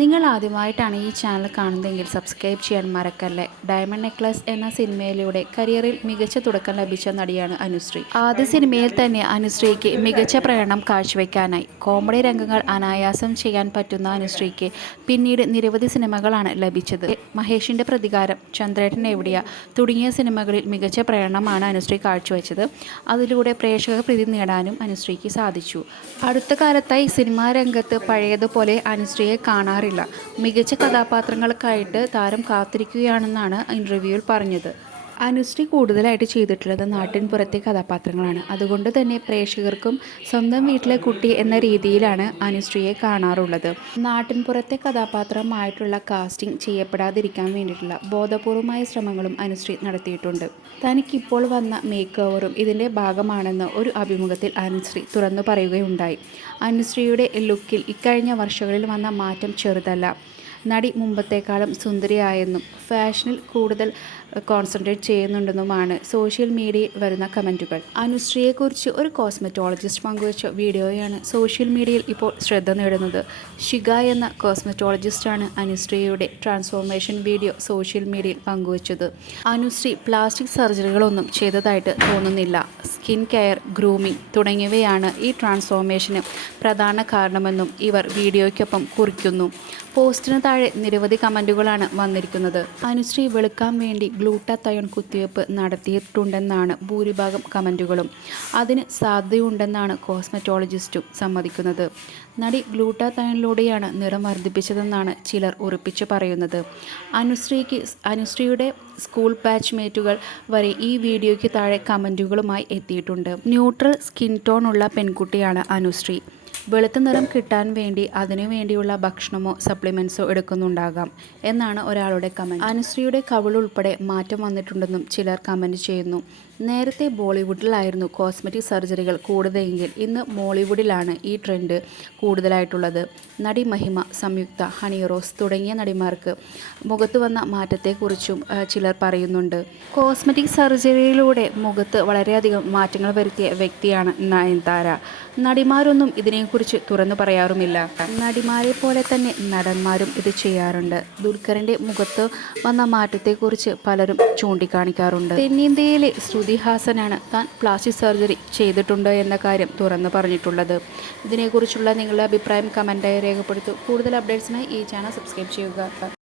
നിങ്ങൾ ആദ്യമായിട്ടാണ് ഈ ചാനൽ കാണുന്നതെങ്കിൽ സബ്സ്ക്രൈബ് ചെയ്യാൻ മറക്കല്ലേ. ഡയമണ്ട് നെക്ലസ് എന്ന സിനിമയിലൂടെ കരിയറിൽ മികച്ച തുടക്കം ലഭിച്ച നടിയാണ് അനുശ്രീ. ആദ്യ സിനിമയിൽ തന്നെ അനുശ്രീക്ക് മികച്ച പ്രകടനം കാഴ്ചവെക്കാനായി. കോമഡി രംഗങ്ങൾ അനായാസം ചെയ്യാൻ പറ്റുന്ന അനുശ്രീക്ക് പിന്നീട് നിരവധി സിനിമകളാണ് ലഭിച്ചത്. മഹേഷിൻ്റെ പ്രതികാരം, ചന്ദ്രേട്ടൻ എവിടെയാ തുടങ്ങിയ സിനിമകളിൽ മികച്ച പ്രകടനമാണ് അനുശ്രീ കാഴ്ചവെച്ചത്. അതിലൂടെ പ്രേക്ഷക പ്രീതി നേടാനും അനുശ്രീക്ക് സാധിച്ചു. അടുത്ത കാലത്തായി സിനിമാ രംഗത്ത് പഴയതുപോലെ അനുശ്രീയെ കാണാറില്ല. മികച്ച കഥാപാത്രങ്ങൾക്കായിട്ട് താരം കാത്തിരിക്കുകയാണെന്നാണ് ഇൻ്റർവ്യൂവിൽ പറഞ്ഞത്. അനുശ്രീ കൂടുതലായിട്ട് ചെയ്തിട്ടുള്ളത് നാട്ടിൻപുറത്തെ കഥാപാത്രങ്ങളാണ്. അതുകൊണ്ട് തന്നെ പ്രേക്ഷകർക്കും സ്വന്തം വീട്ടിലെ കുട്ടി എന്ന രീതിയിലാണ് അനുശ്രീയെ കാണാറുള്ളത്. നാട്ടിൻപുറത്തെ കഥാപാത്രമായിട്ടുള്ള കാസ്റ്റിംഗ് ചെയ്യപ്പെടാതിരിക്കാൻ വേണ്ടിയിട്ടുള്ള ബോധപൂർവമായ ശ്രമങ്ങളും അനുശ്രീ നടത്തിയിട്ടുണ്ട്. തനിക്കിപ്പോൾ വന്ന മേക്ക് ഓവറും ഇതിൻ്റെ ഭാഗമാണെന്ന് ഒരു അഭിമുഖത്തിൽ അനുശ്രീ തുറന്നു പറയുകയുണ്ടായി. അനുശ്രീയുടെ ലുക്കിൽ ഇക്കഴിഞ്ഞ വർഷങ്ങളിൽ വന്ന മാറ്റം ചെറുതല്ല. നടി മുമ്പത്തേക്കാളും സുന്ദരിയായെന്നും ഫാഷനിൽ കൂടുതൽ കോൺസെൻട്രേറ്റ് ചെയ്യുന്നുണ്ടെന്നുമാണ് സോഷ്യൽ മീഡിയയിൽ വരുന്ന കമൻറ്റുകൾ. അനുശ്രീയെക്കുറിച്ച് ഒരു കോസ്മെറ്റോളജിസ്റ്റ് പങ്കുവച്ച വീഡിയോയാണ് സോഷ്യൽ മീഡിയയിൽ ഇപ്പോൾ ശ്രദ്ധ നേടുന്നത്. ഷിഗ എന്ന കോസ്മെറ്റോളജിസ്റ്റാണ് അനുശ്രീയുടെ ട്രാൻസ്ഫോർമേഷൻ വീഡിയോ സോഷ്യൽ മീഡിയയിൽ പങ്കുവച്ചത്. അനുശ്രീ പ്ലാസ്റ്റിക് സർജറികളൊന്നും ചെയ്തതായിട്ട് തോന്നുന്നില്ല. സ്കിൻ കെയർ, ഗ്രൂമിംഗ് തുടങ്ങിയവയാണ് ഈ ട്രാൻസ്ഫോർമേഷന് പ്രധാന കാരണമെന്നും ഇവർ വീഡിയോയ്ക്കൊപ്പം കുറിക്കുന്നു. പോസ്റ്റിന് താഴെ നിരവധി കമൻറ്റുകളാണ് വന്നിരിക്കുന്നത്. അനുശ്രീ വെളുക്കാൻ വേണ്ടി ഗ്ലൂട്ടാത്തയോൺ കുത്തിവയ്പ്പ് നടത്തിയിട്ടുണ്ടെന്നാണ് ഭൂരിഭാഗം കമൻറ്റുകളും. അതിന് സാധ്യതയുണ്ടെന്നാണ് കോസ്മെറ്റോളജിസ്റ്റും സമ്മതിക്കുന്നത്. നടി ഗ്ലൂട്ടാത്തയോണിലൂടെയാണ് നിറം വർദ്ധിപ്പിച്ചതെന്നാണ് ചിലർ ഉറപ്പിച്ചു പറയുന്നത്. അനുശ്രീയുടെ സ്കൂൾ ബാച്ച്മേറ്റുകൾ വരെ ഈ വീഡിയോയ്ക്ക് താഴെ കമൻറ്റുകളുമായി എത്തിയിട്ടുണ്ട്. ന്യൂട്രൽ സ്കിൻ ടോൺ ഉള്ള പെൺകുട്ടിയാണ് അനുശ്രീ. വെളുത്ത നിറം കിട്ടാൻ വേണ്ടി അതിനു വേണ്ടിയുള്ള ഭക്ഷണമോ സപ്ലിമെൻറ്റ്സോ എടുക്കുന്നുണ്ടാകാം എന്നാണ് ഒരാളുടെ കമൻറ്റ്. അനുശ്രീയുടെ കവിളുൾപ്പെടെ മാറ്റം വന്നിട്ടുണ്ടെന്നും ചിലർ കമൻറ്റ് ചെയ്യുന്നു. നേരത്തെ ബോളിവുഡിലായിരുന്നു കോസ്മെറ്റിക് സർജറികൾ കൂടുതലെങ്കിൽ ഇന്ന് മോളിവുഡിലാണ് ഈ ട്രെൻഡ് കൂടുതലായിട്ടുള്ളത്. നടി മഹിമ, സംയുക്ത, ഹണി റോസ് തുടങ്ങിയ നടിമാർക്ക് മുഖത്ത് വന്ന മാറ്റത്തെക്കുറിച്ചും ചിലർ പറയുന്നുണ്ട്. കോസ്മെറ്റിക് സർജറിയിലൂടെ മുഖത്ത് വളരെയധികം മാറ്റങ്ങൾ വരുത്തിയ വ്യക്തിയാണ് നയൻതാര. നടിമാരൊന്നും ഇതിനെക്കുറിച്ച് തുറന്നു പറയാറുമില്ല. നടിമാരെ പോലെ തന്നെ നടന്മാരും ഇത് ചെയ്യാറുണ്ട്. ദുൽഖറിൻ്റെ മുഖത്ത് വന്ന മാറ്റത്തെക്കുറിച്ച് പലരും ചൂണ്ടിക്കാണിക്കാറുണ്ട്. തെന്നിന്ത്യയിലെ ശ്രുതി ഹാസനാണ് താൻ പ്ലാസ്റ്റിക് സർജറി ചെയ്തിട്ടുണ്ട് എന്ന കാര്യം തുറന്നു പറഞ്ഞിട്ടുള്ളത്. ഇതിനെക്കുറിച്ചുള്ള നിങ്ങളുടെ അഭിപ്രായം കമൻറ്റായി രേഖപ്പെടുത്തൂ. കൂടുതൽ അപ്ഡേറ്റ്സിനായി ഈ ചാനൽ സബ്സ്ക്രൈബ് ചെയ്യുക.